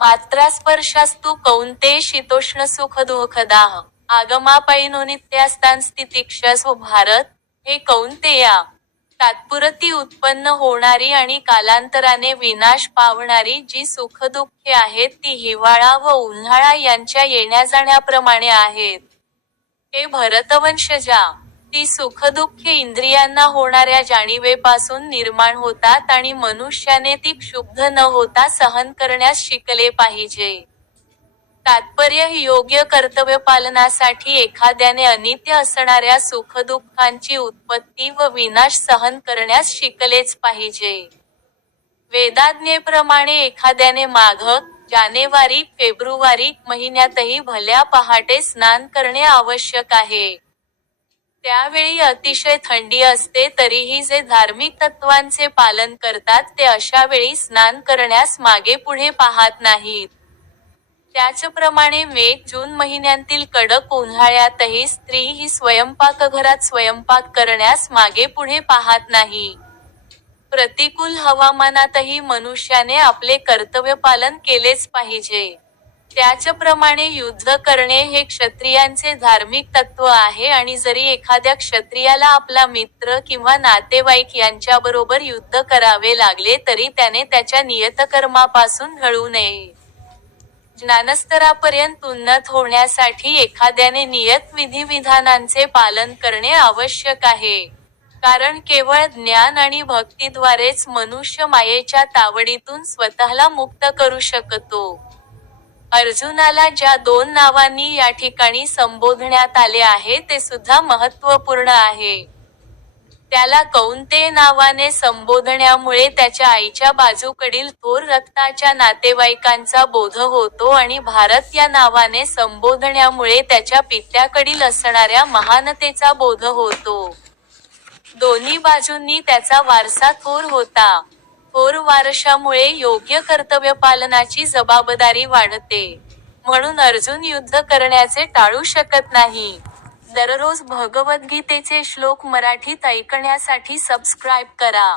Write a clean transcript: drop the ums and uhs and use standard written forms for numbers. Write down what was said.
मात्रा स्पर्शास्तु कौन्तेय शीतोष्ण सुख दुःखदाह आगमापायिनो नित्यास्तान स्थितिक्षस्व भारत. हे कौन्तेया, तात्पुरती उत्पन्न होणारी आणि कालांतराने विनाश पावणारी जी सुखदुःखे आहेत ती हिवाळा व उन्हाळा यांच्या येण्याजाण्याप्रमाणे आहेत. हे भरतवंशजा, ती सुखदुःखे इंद्रियांना होणाऱ्या जाणीवेपासून निर्माण होतात आणि मनुष्याने ती क्षुब्ध न होता सहन करण्यास शिकले पाहिजे. तात्पर्य योग्य कर्तव्यपालनासाठी एखाद्याने अनित्य असणाऱ्या सुखदुःखांची उत्पत्ती व विनाश सहन करण्यास शिकलेच पाहिजे. वेदाज्ञेप्रमाणे एखाद्याने माघ, जानेवारी, फेब्रुवारी महिन्यातही भल्या पहाटे स्नान करणे आवश्यक आहे. त्यावेळी अतिशय थंडी असते तरीही जे धार्मिक तत्त्वांचे पालन करतात ते अशावेळी स्नान करण्यास मागेपुढे पाहत नाहीत. त्याचप्रमाणे मे, जून महिन्यांतील कडक उन्हाळ्यातही स्त्री ही स्वयंपाकघरात स्वयंपाक करण्यास मागेपुढे पाहत नाही. प्रतिकूल हवामानातही मनुष्याने आपले कर्तव्यपालन केलेच पाहिजे. त्याचप्रमाणे युद्ध करणे हे क्षत्रियांचे धार्मिक तत्त्व आहे आणि जरी एखाद्या क्षत्रियाला आपला मित्र किंवा नातेवाईक यांच्याबरोबर युद्ध करावे लागले तरी त्याने त्याच्या नियतकर्मापासून ढळू नये. ज्ञानस्तरापर्यंत उन्नत होण्यासाठी एखाद्याने नियत विधिविधानांचे पालन करणे आवश्यक आहे. कारण केवळ ज्ञान आणि भक्तीद्वारेच मनुष्य मायेच्या तावडीतून स्वतःला मुक्त करू शकतो. अर्जुनाला ज्या 2 नावांनी या ठिकाणी संबोधण्यात आले आहे ते सुद्धा महत्त्वपूर्ण आहे. त्याला कौन्तेय नावाने संबोधण्यामुळे त्याच्या आईच्या बाजूकडील थोर रक्ताच्या नातेवाईकांचा बोध होतो आणि भारत या नावाने संबोधण्यामुळे त्याच्या पित्याकडील असणाऱ्या महानतेचा बोध होतो. दोन्ही बाजूंनी त्याचा वारसा थोर होता. थोर वारशामुळे योग्य कर्तव्यपालनाची जबाबदारी वाढते. म्हणून अर्जुन युद्ध करण्याचे टाळू शकत नाही. दररोज भगवद्गीतेचे श्लोक मराठीत ऐकण्यासाठी सबस्क्राईब करा.